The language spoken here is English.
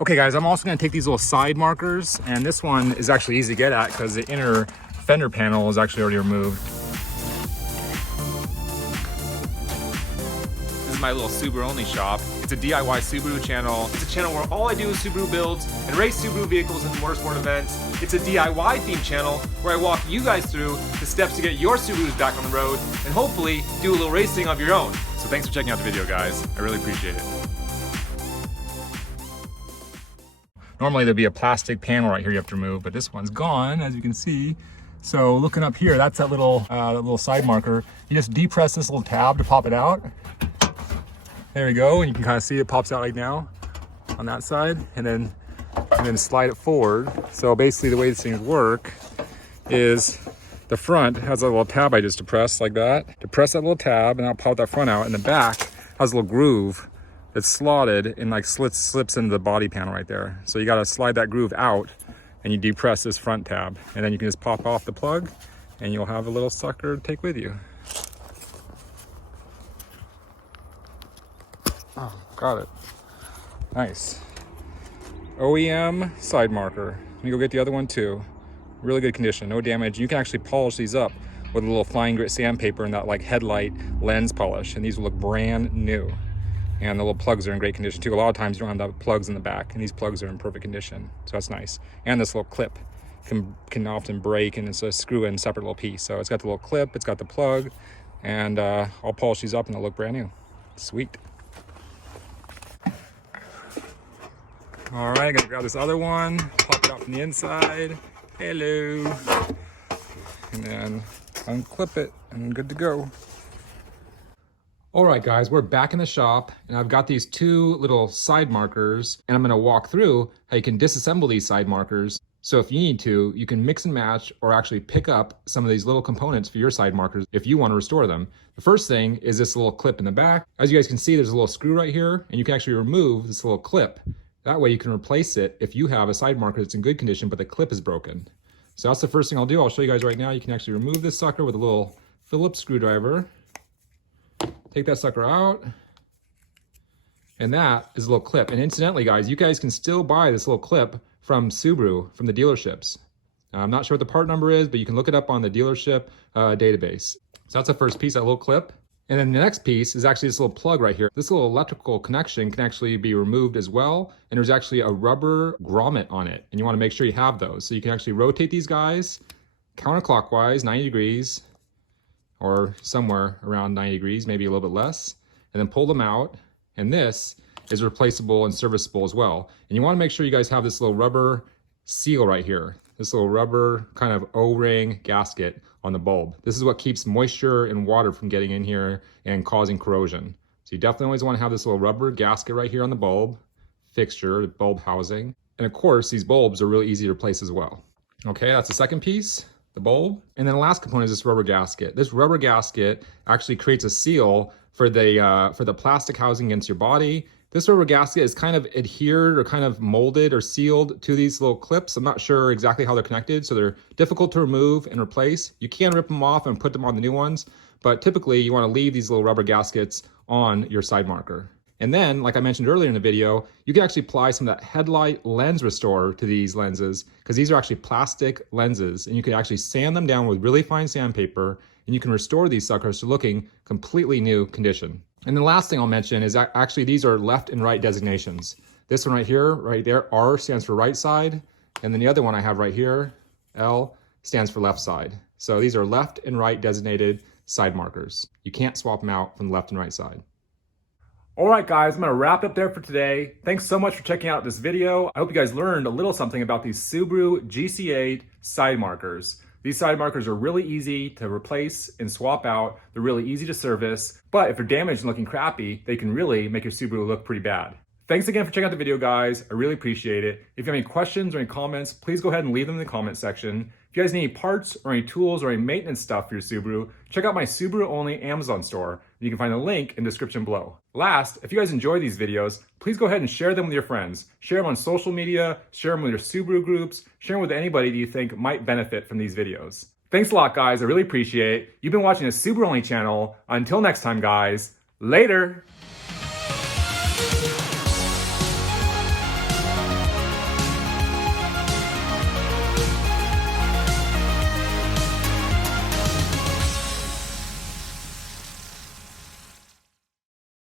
Okay guys, I'm also gonna take these little side markers, and this one is actually easy to get at because the inner fender panel is actually already removed. This is my little SubaruONLY shop. It's a DIY Subaru channel. It's a channel where all I do is Subaru builds and race Subaru vehicles into motorsport events. It's a DIY themed channel where I walk you guys through the steps to get your Subarus back on the road and hopefully do a little racing of your own. So thanks for checking out the video, guys. I really appreciate it. Normally there'd be a plastic panel right here you have to remove, but this one's gone, as you can see. So looking up here, that's that little side marker. You just depress this little tab to pop it out. There we go, and you can kind of see it pops out right now on that side, and then slide it forward. So basically the way these things work is the front has a little tab I just depressed like that. Depress that little tab, and I'll pop that front out, and the back has a little groove that's slotted and like slips into the body panel right there. So you got to slide that groove out and you depress this front tab, and then you can just pop off the plug and you'll have a little sucker to take with you. Oh, got it. Nice. OEM side marker. Let me go get the other one too. Really good condition, no damage. You can actually polish these up with a little flying grit sandpaper and that like headlight lens polish, and these will look brand new. And the little plugs are in great condition too. A lot of times you don't have the plugs in the back, and these plugs are in perfect condition, so that's nice. And this little clip can often break, and it's a screw in separate little piece. So it's got the little clip, it's got the plug, and I'll polish these up and they'll look brand new. Sweet. All right, gonna grab this other one, pop it out from the inside. Hello. And then unclip it, and good to go. All right guys, we're back in the shop, and I've got these two little side markers, and I'm gonna walk through how you can disassemble these side markers. So if you need to, you can mix and match or actually pick up some of these little components for your side markers if you want to restore them. The first thing is this little clip in the back. As you guys can see, there's a little screw right here, and you can actually remove this little clip. That way you can replace it if you have a side marker that's in good condition, but the clip is broken. So that's the first thing I'll do. I'll show you guys right now. You can actually remove this sucker with a little Phillips screwdriver. Take that sucker out, and that is a little clip. And incidentally guys, you guys can still buy this little clip from Subaru, from the dealerships. I'm not sure what the part number is, but you can look it up on the dealership database. So that's the first piece, that little clip. And then the next piece is actually this little plug right here. This little electrical connection can actually be removed as well, and there's actually a rubber grommet on it, and you want to make sure you have those. So you can actually rotate these guys counterclockwise, 90 degrees, or somewhere around 90 degrees, maybe a little bit less, and then pull them out. And this is replaceable and serviceable as well. And you want to make sure you guys have this little rubber seal right here, this little rubber kind of O-ring gasket on the bulb. This is what keeps moisture and water from getting in here and causing corrosion. So you definitely always want to have this little rubber gasket right here on the bulb fixture, the bulb housing. And of course, these bulbs are really easy to replace as well. Okay, that's the second piece, the bulb. And then the last component is this rubber gasket. This rubber gasket actually creates a seal for the plastic housing against your body. This rubber gasket is kind of adhered or kind of molded or sealed to these little clips. I'm not sure exactly how they're connected, so they're difficult to remove and replace. You can rip them off and put them on the new ones, but typically you want to leave these little rubber gaskets on your side marker. And then, like I mentioned earlier in the video, you can actually apply some of that headlight lens restorer to these lenses, because these are actually plastic lenses, and you can actually sand them down with really fine sandpaper, and you can restore these suckers to looking completely new condition. And the last thing I'll mention is that actually these are left and right designations. This one right here, right there, R stands for right side, and then the other one I have right here, L, stands for left side. So these are left and right designated side markers. You can't swap them out from the left and right side. All right, guys, I'm gonna wrap up there for today. Thanks so much for checking out this video. I hope you guys learned a little something about these Subaru GC8 side markers. These side markers are really easy to replace and swap out. They're really easy to service, but if they're damaged and looking crappy, they can really make your Subaru look pretty bad. Thanks again for checking out the video, guys. I really appreciate it. If you have any questions or any comments, please go ahead and leave them in the comment section. If you guys need any parts or any tools or any maintenance stuff for your Subaru, check out my SubaruONLY Amazon store. You can find the link in the description below. Last, if you guys enjoy these videos, please go ahead and share them with your friends. Share them on social media, share them with your Subaru groups, share them with anybody that you think might benefit from these videos. Thanks a lot, guys. I really appreciate it. You've been watching the SubaruONLY channel. Until next time, guys, later.